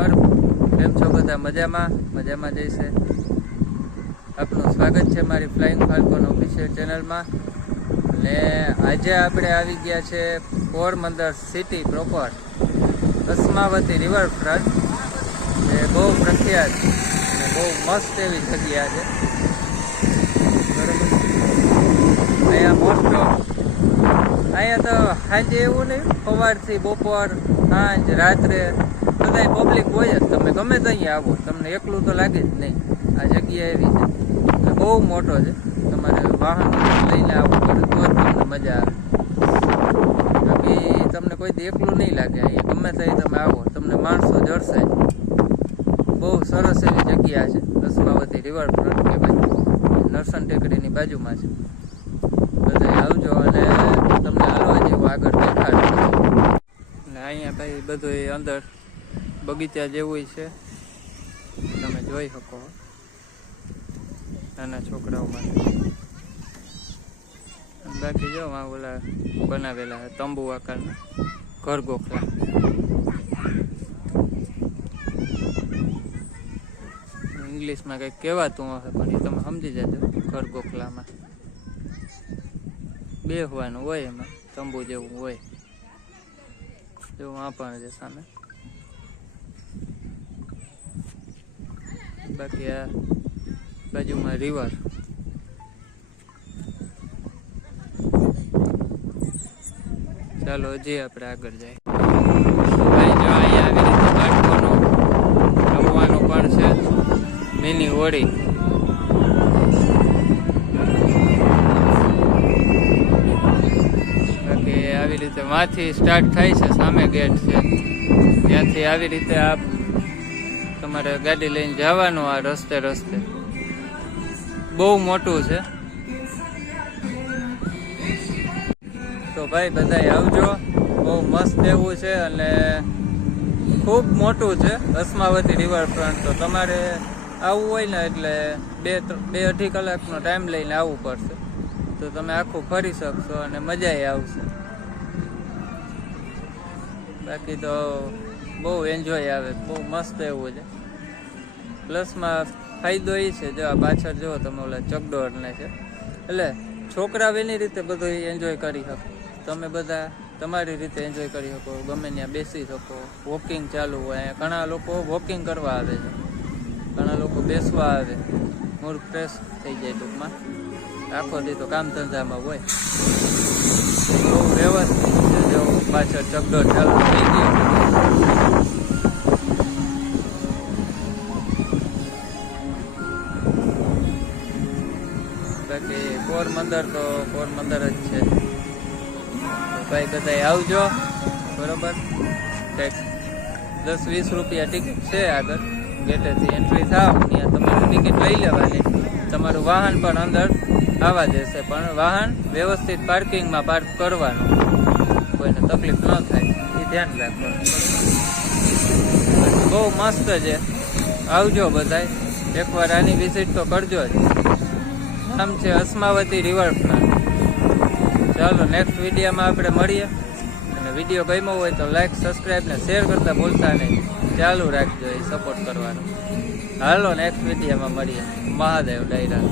પર કેમ છો બધા? મજામાં જઈશે. આપનું સ્વાગત છે મારી ફ્લાઇંગ ફાલ્કોન ઓફિશિયલ ચેનલમાં. અને આજે આપણે આવી ગયા છે પોરબંદર સિટી પ્રોપર, અસ્માવતી રિવરફ્રન્ટ, જે બહુ પ્રખ્યાત અને બહુ મસ્ત એવી જગ્યા છે. બરાબર, અહીંયા મોસ્ટ અહીંયા તો સાંજે એવું નહીં, સવારથી બપોર સાંજ રાત્રે બધા પબ્લિક હોય જ. તમે ગમે તો અહીંયા આવો, તમને એકલું તો લાગે જ નહીં. આ જગ્યા એવી છે, બહુ મોટો છે. તમારે વાહન લઈને આવવું પડે તો જ તમને મજા આવે. બાકી તમને કોઈ એકલું નહીં લાગે. અહીંયા ગમે ત્યાં તમે આવો, તમને માણસો જળશે. બહુ સરસ એવી જગ્યા છે, અસ્માવતી રિવરફ્રન્ટ કહેવાય, નરસણ ટેકરીની બાજુમાં છે. બધા આવજો અને તમને હાલવા જેવું આગળ દેખાડો. અને અહીંયા ભાઈ બધું અંદર બગીચા જેવું છે, તમે જોઈ શકો નાના છોકરાઓ માટે. બાકી જો ઓલા બનાવેલા તંબુ આકારના ઘર ગોખલા. ઇંગ્લિશમાં કંઈક કહેવાતું હશે પણ એ તમે સમજી જજો. ઘર ગોખલામાં બેસવાનું હોય, એમાં તંબુ જેવું હોય. જો આ પણ છે સામે. બાકી આ બાજુમાં રિવર. ચાલો હજી આપણે આગળ જાય. ભાઈ જો અહીંયા આવી રીતે બાળકોનું રમવાનું પણ છે, મિની હોળી. બાકી આવી રીતે માંથી સ્ટાર્ટ થાય છે, સામે ગેટ છે ત્યાંથી આવી રીતે આ તમારે ગાડી લઈને જવાનું. આ રસ્તે બહુ મોટું છે. તો ભાઈ બધા આવજો, બહુ મસ્ત એવું છે અને ખૂબ મોટું છે અસ્માવતી રિવરફ્રન્ટ. તો તમારે આવવું હોય ને એટલે 2-2.5 કલાકનો ટાઈમ લઈને આવવું પડશે, તો તમે આખું ફરી શકશો અને મજા આવશે. બાકી તો બહુ એન્જોય આવે, બહુ મસ્ત એવું છે. પ્લસમાં ફાયદો એ છે, જો આ પાછળ જુઓ તમે, ઓલા ચકડોળ ને છે, એટલે છોકરાઓ એની રીતે બધું એન્જોય કરી શકો. તમે બધા તમારી રીતે એન્જોય કરી શકો, ગમે ત્યાં બેસી શકો. વોકિંગ ચાલુ હોય, ઘણા લોકો વોકિંગ કરવા આવે છે, ઘણા લોકો બેસવા આવે, મૂડ ફ્રેશ થઈ જાય. ટૂંકમાં આખો દી તો કામ ધંધામાં હોય. બહુ વ્યવસ્થિત છે. જો પાછળ ચકડોળ ચાલુ થઈ ગયો. બાકી પોરબંદર તો પોરબંદર જ છે. ભાઈ બધા આવજો, બરોબર. કંઈક 10-20 રૂપિયા ટિકિટ છે આગળ ગેટેથી એન્ટ્રી થાવ ત્યાં તમારી ટિકિટ લઈ લેવાની. તમારું વાહન પણ અંદર આવવા દેશે, પણ વાહન વ્યવસ્થિત પાર્કિંગમાં પાર્ક કરવાનું, કોઈને તકલીફ ન થાય એ ધ્યાન રાખવાનું. બહુ મસ્ત છે, આવજો બધાય એકવાર આની વિઝિટ તો કરજો જ. નામ છે અસ્માવતી રિવરફ્રન્ટ. ચાલો નેક્સ્ટ વિડીયોમાં આપણે મળીએ. અને વિડીયો ગમ્યો હોય તો લાઈક, સબસ્ક્રાઈબ ને શેર કરતા ભૂલતા નહીં. ચાલુ રાખજો એ સપોર્ટ કરવાનું. હાલો નેક્સ્ટ વિડીયોમાં મળીએ. મહાદેવ ડાયરા.